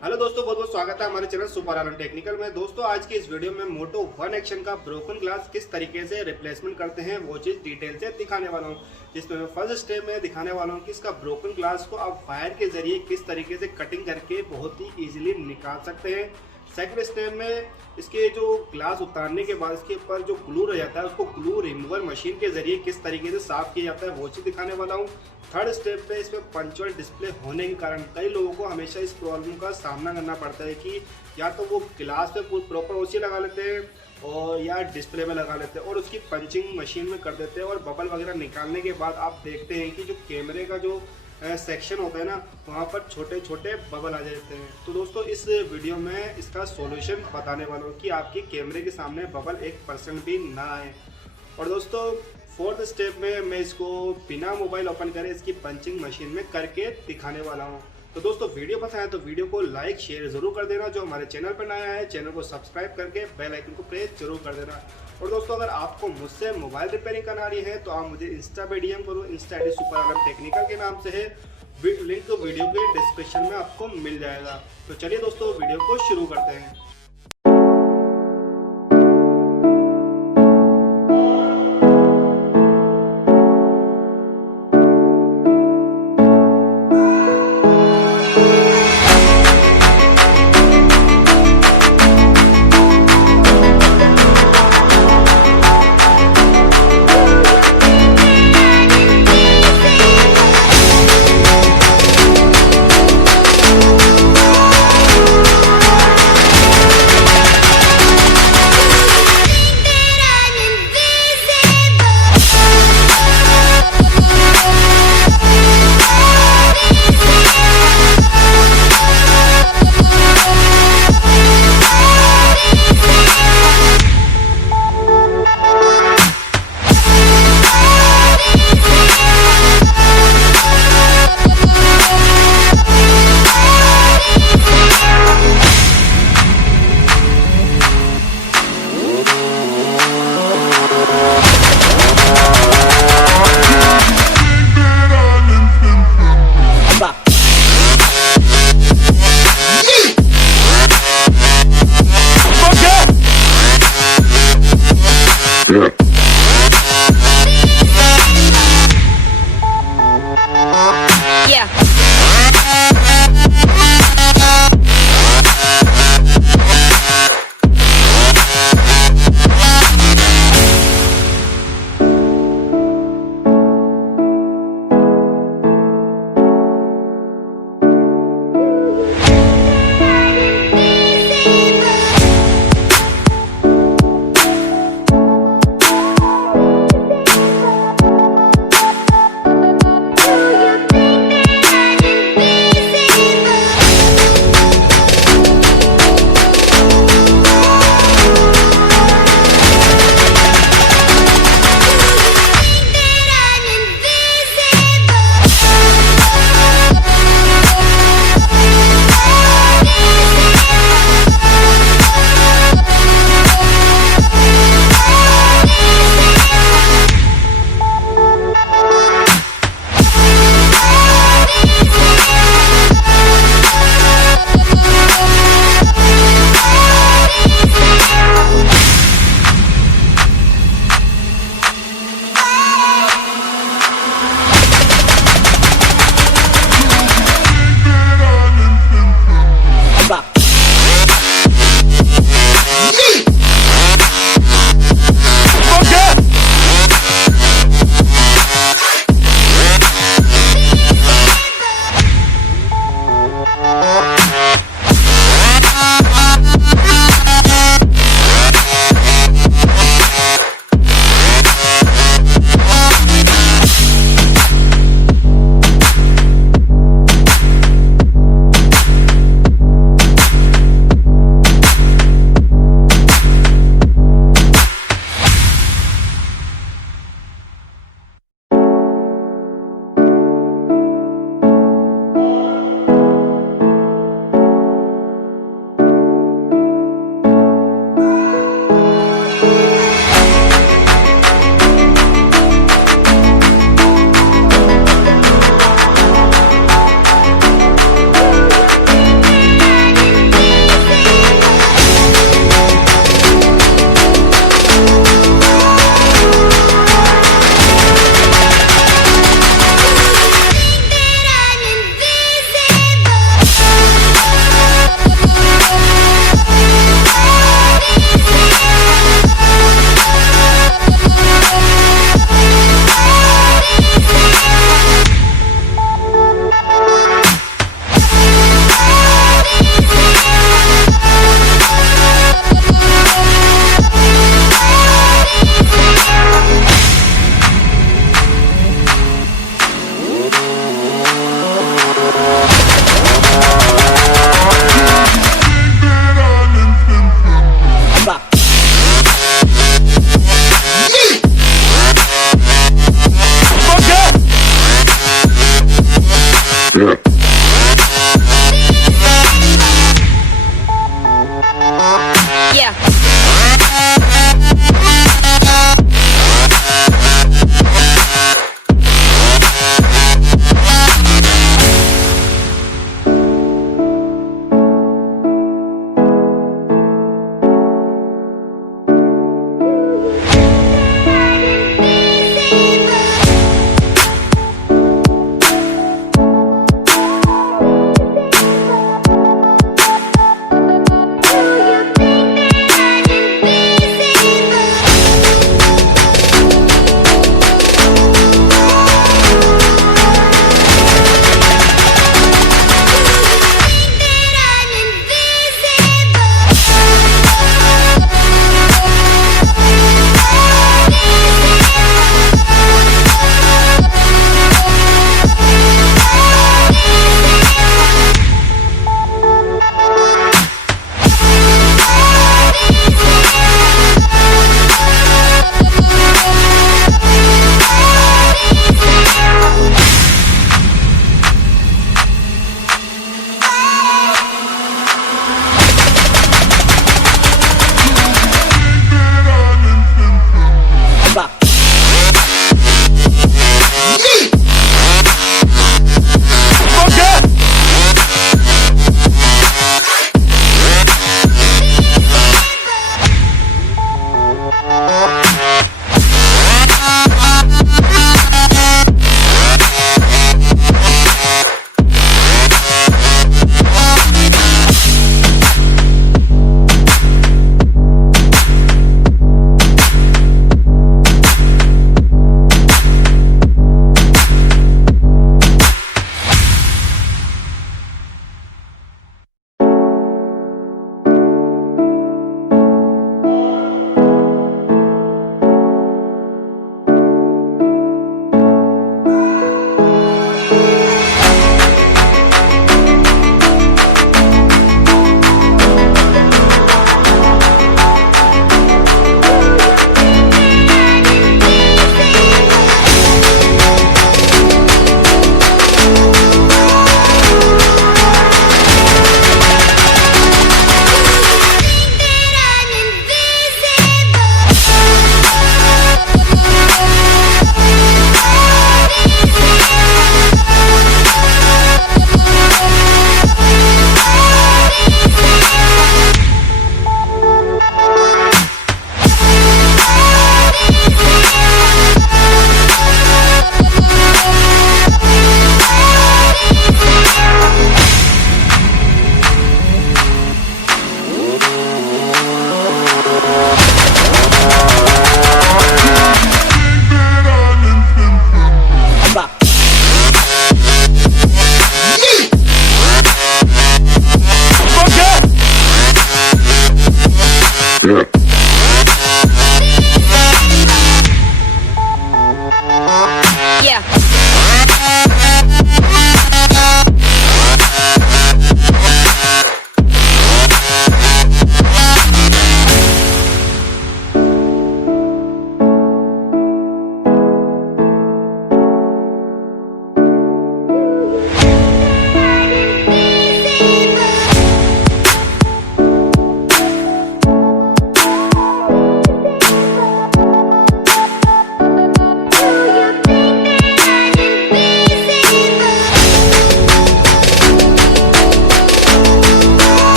हेलो दोस्तों, बहुत बहुत स्वागत है हमारे चैनल सुपरआलम टेक्निकल में। दोस्तों आज की इस वीडियो में मोटो वन एक्शन का ब्रोकन ग्लास किस तरीके से रिप्लेसमेंट करते हैं वो चीज़ डिटेल से दिखाने वाला हूँ। जिसमें मैं फर्स्ट स्टेप में दिखाने वाला हूँ कि इसका ब्रोकन ग्लास को आप वायर के जरिए किस तरीके से कटिंग करके बहुत ही ईजिली निकाल सकते हैं। सेकंड स्टेप में इसके जो ग्लास उतारने के बाद इसके ऊपर जो ग्लू रह जाता है उसको ग्लू रिमूवर मशीन के जरिए किस तरीके से साफ किया जाता है वो चीज़ दिखाने वाला हूँ। थर्ड स्टेप पे इसमें पंचुअल डिस्प्ले होने के कारण कई लोगों को हमेशा इस प्रॉब्लम का सामना करना पड़ता है कि या तो वो ग्लास पे प्रॉपर ओसी लगा लेते हैं और या डिस्प्ले में लगा लेते हैं और उसकी पंचिंग मशीन में कर देते हैं और बबल वगैरह निकालने के बाद आप देखते हैं कि जो कैमरे का जो सेक्शन होता है ना वहाँ पर छोटे छोटे बबल आ जाते हैं। तो दोस्तों इस वीडियो में इसका सॉल्यूशन बताने वाला हूँ कि आपके कैमरे के सामने बबल 1% भी ना आए। और दोस्तों फोर्थ स्टेप में मैं इसको बिना मोबाइल ओपन करे इसकी पंचिंग मशीन में करके दिखाने वाला हूँ। तो दोस्तों वीडियो पसंद आए तो वीडियो को लाइक शेयर जरूर कर देना। जो हमारे चैनल पर नया है चैनल को सब्सक्राइब करके बेल आइकन को प्रेस जरूर कर देना। और दोस्तों अगर आपको मुझसे मोबाइल रिपेयरिंग करानी है तो आप मुझे इंस्टा पे डीएम करो। इंस्टा आईडी सुपरआलम टेक्निकल के नाम से है, लिंक वीडियो के डिस्क्रिप्शन में आपको मिल जाएगा। तो चलिए दोस्तों वीडियो को शुरू करते हैं।